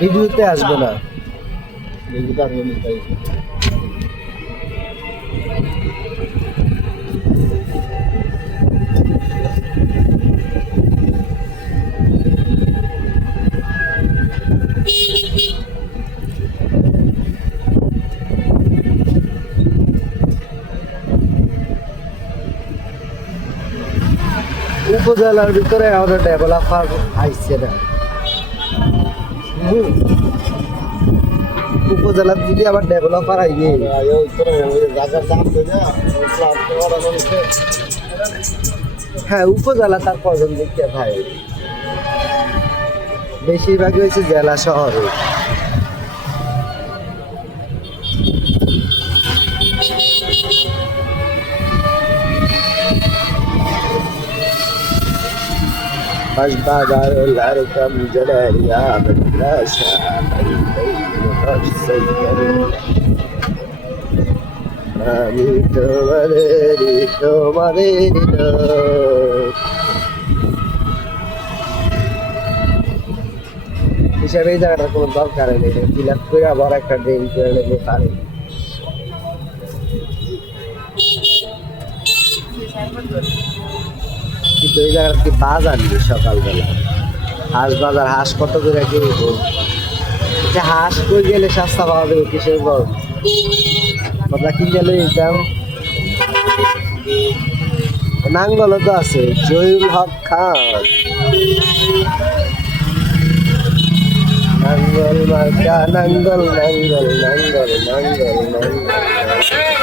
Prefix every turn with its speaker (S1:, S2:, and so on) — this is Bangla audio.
S1: ভিডিওতে আসবে না। উপজেলার ভিতরে আমাদের ডেভেলপার আইছে না উপজেলার যদি আবার ডেভেলপার আইয়ে হ্যাঁ উপজেলা তার কজন দেখতে ভাই। বেশিরভাগই হয়েছে জেলা শহরে। أشبع الأرقم جلاليا مدرسة আমি তোমাদেরই তোমাদেরই লোক। হিসাবে এই জায়গাটার কোনো দরকার নেই ফিল আপ করে আবার একটা ড্রেন করে নেবে পারে কিন্তু এই জায়গাটা কি বাজার নেই সকালবেলা? হাঁস বাজার, হাঁস কত করে আচ্ছা হাঁস কই গেলে সস্তা পাওয়া যাবে কিসের বল কথা কি গেলে এইটাম নাঙ্গল তো আছে, জয়ুল হক খান। নাঙ্গল মার্কা, নাঙ্গল নাঙ্গল নাঙ্গল নাঙ্গল নাঙ্গল।